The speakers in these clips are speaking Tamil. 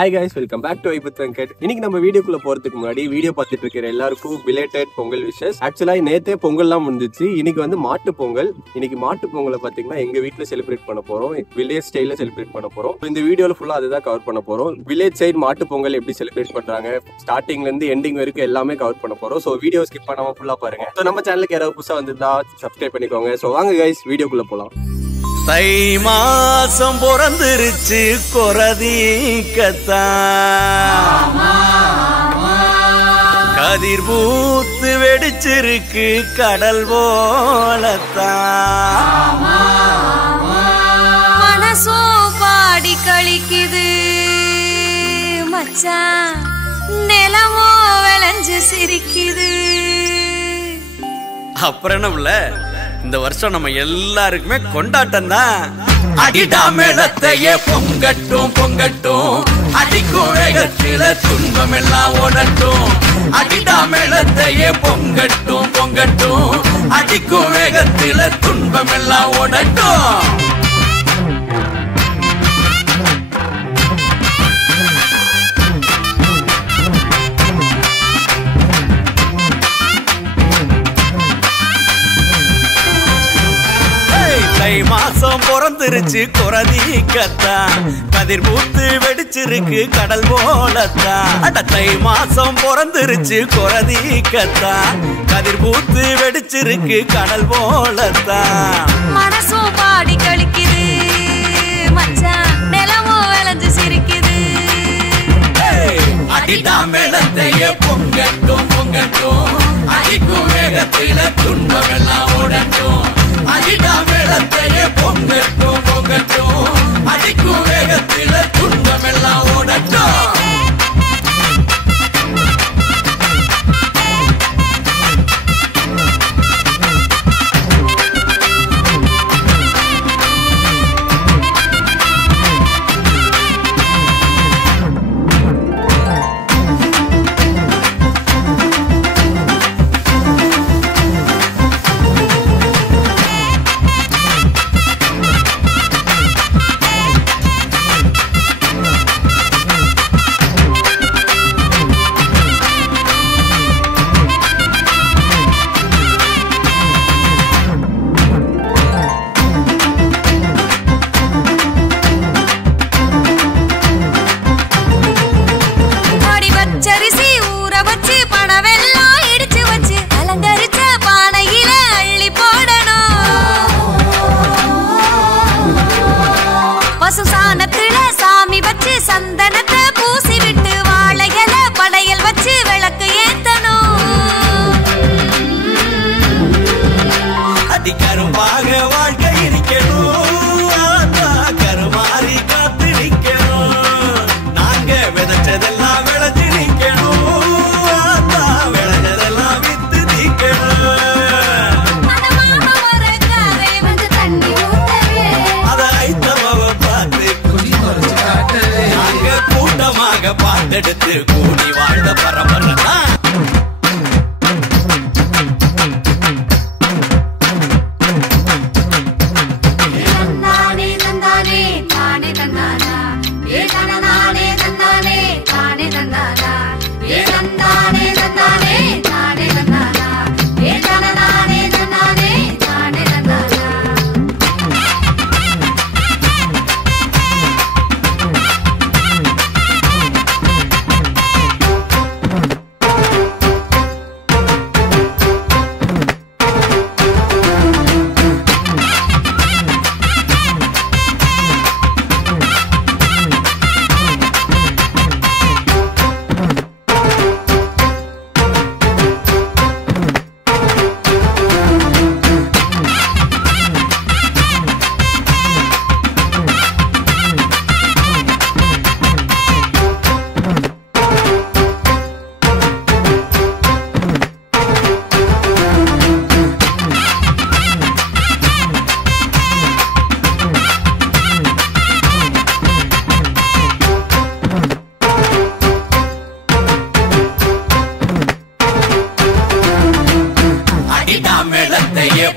Hi guys, welcome back to ஐபத் வெங்கட். இன்னைக்கு நம்ம வீடியோக்குள்ள போறதுக்கு முன்னாடி வீடியோ பார்த்துட்டு இருக்கிற எல்லாருக்கும் பிலேட்டட் பொங்கல் விஷஸ். ஆக்சுவலா நேத்தே பொங்கல்லாம் முடிஞ்சிச்சு. இன்னைக்கு வந்து மாட்டு பொங்கல். இன்னைக்கு மாட்டு பொங்கலை பாத்தீங்கன்னா எங்க வீட்டுல செலிப்ரேட் பண்ண போறோம். வில்லேஜ் ஸ்டைல்ல செலிப்ரேட் பண்ண போறோம். இந்த வீடியோல ஃபுல்லா அதுதான் கவர் பண்ண போறோம். வில்லேஜ் சைடு மாட்டு பொங்கல் எப்படி செலிப்ரேட் பண்றாங்க, ஸ்டார்டிங்ல இருந்து எண்டிங் வரைக்கும் எல்லாமே கவர் பண்ண போறோம். ஸோ வீடியோ ஸ்கிப் பண்ணாம ஃபுல்லா பாருங்க. ஸோ நம்ம சேனலுக்கு யாராவது புதுசா வந்திருந்தா சப்ஸ்கிரைப் பண்ணிக்கோங்க. ஸோ வாங்க கைஸ், வீடியோக்குள்ள போலாம். தை மாசம் பிறந்துருச்சு கொரதீக்கத்தான், கதிர் பூத்து வெடிச்சிருக்கு கடல் போலத்தான், மனசோ பாடி கழிக்குது மச்சான், நிலமோ விளைஞ்சு சிரிக்குது. அப்புறம் நம்மள இந்த வருஷம் நம்ம எல்லாருக்குமே கொண்டாட்டம் தான். அடிடா மேளத்தையே பொங்கட்டும் பொங்கட்டும், அடிக்கும் வேகத்தில துன்பம் எல்லாம் ஓடட்டும். அடிடா மேளத்தையே பொங்கட்டும் பொங்கட்டும், அடிக்கும் வேகத்தில துன்பம் எல்லாம் ஓடட்டும். தை மாசம் பிறந்துருச்சு கொரதீக்கத்தான், கதிர் பூத்து வெடிச்சிருக்கு கடல் போலத்தான். அட தை மாசம் பிறந்துருச்சு கொரதீக்கத்தான், கதிர் பூத்து வெடிச்சிருக்கு கடல் போலத்தான், மனசோ பாடி கழிக்குது மச்சான், நிலமோ விளைஞ்சு சிரிக்குது. அடிடா மேளத்தையே பொங்கட்டும் பொங்கட்டும், அடிக்கும் வேகத்தில துன்பம் எல்லாம் ஓடட்டும். அடிடா மேளத்தையே பொங்கட்டும் பொங்கட்டும், அடிக்கும் வேகத்தில துன்பம் எல்லாம் ஓடட்டும். சந்தனத்தை பூசி விட்டு வாழையில படையல் வச்சு விளக்கு ஏத்தணும். அடி கரும்பாக வாழ்க்கை இருக்கணும், கருமாறி காத்து நிக்கணும். நாங்க விதைச்சதெல்லாம் விளைஞ்சு நிக்கணும், விளைஞ்சதெல்லாம் வித்து நிக்கணும். அதை ஐத்தமாவ பார்த்து நாங்க கூட்டமாக பார்த்தெடுத்து கூடி வாழ்ந்த பரம்பரை தான்.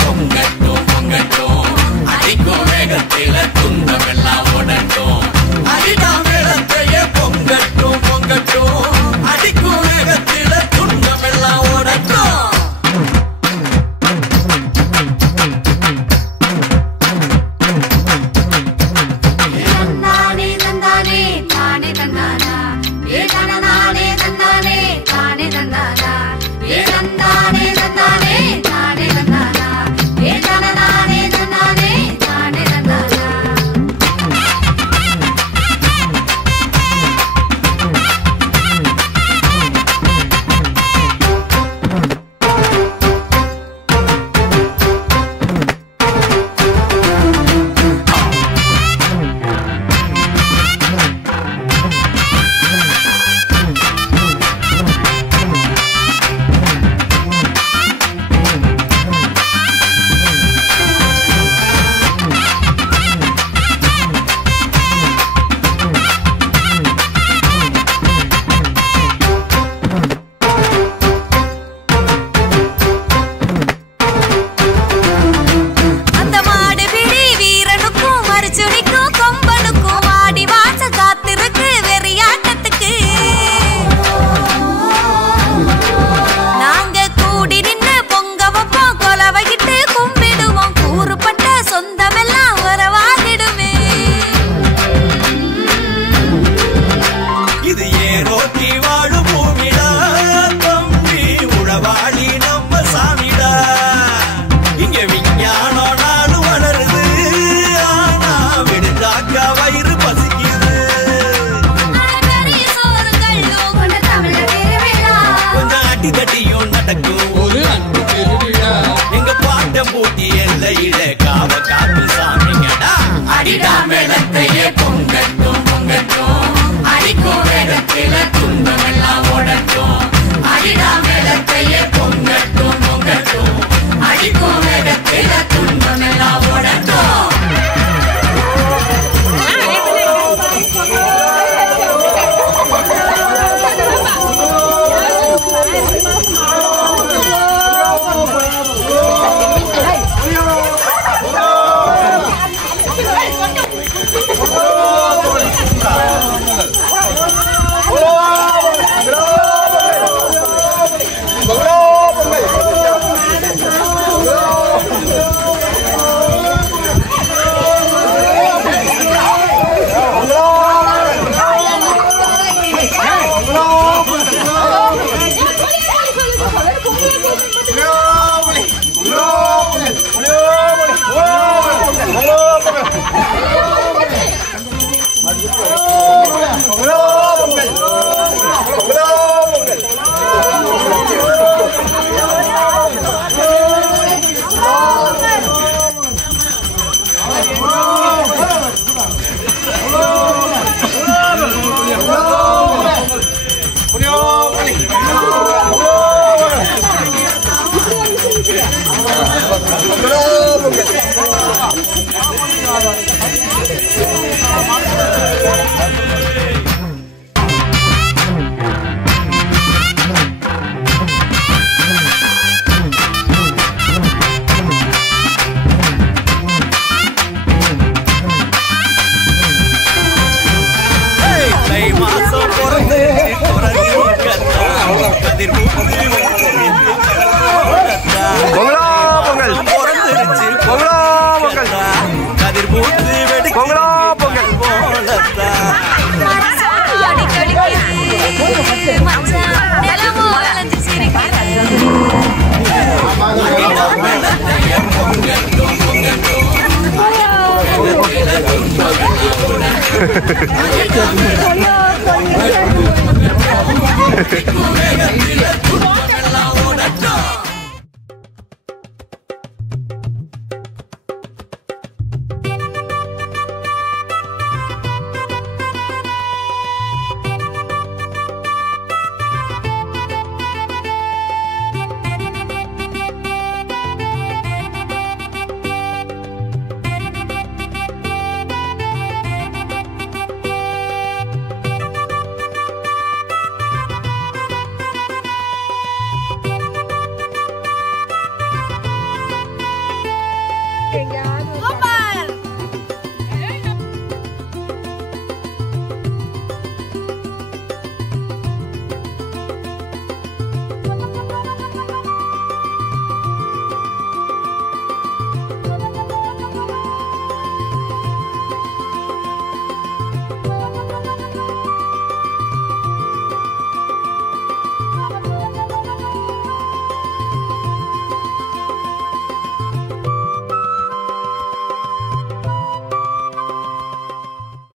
பொங்கட்டும் பொங்கட்டும், அடிக்கும் வேகத்தில துன்பம் எல்லாம் ஓடட்டும். அடிடா மேளத்தையே பொங்க அடிடா மேளத்தையே பொங்கட்டும் பொங்கட்டும் அடிக்கும் வேகத்தில துன்பமெல்லாம் ஓடட்டும் அடிடா மேளத்தையே பொங்கட்டும் பொங்கட்டும் அடிக்கும் வேகத்தில துன்பமெல்லாம் ஓடட்டும் Hola,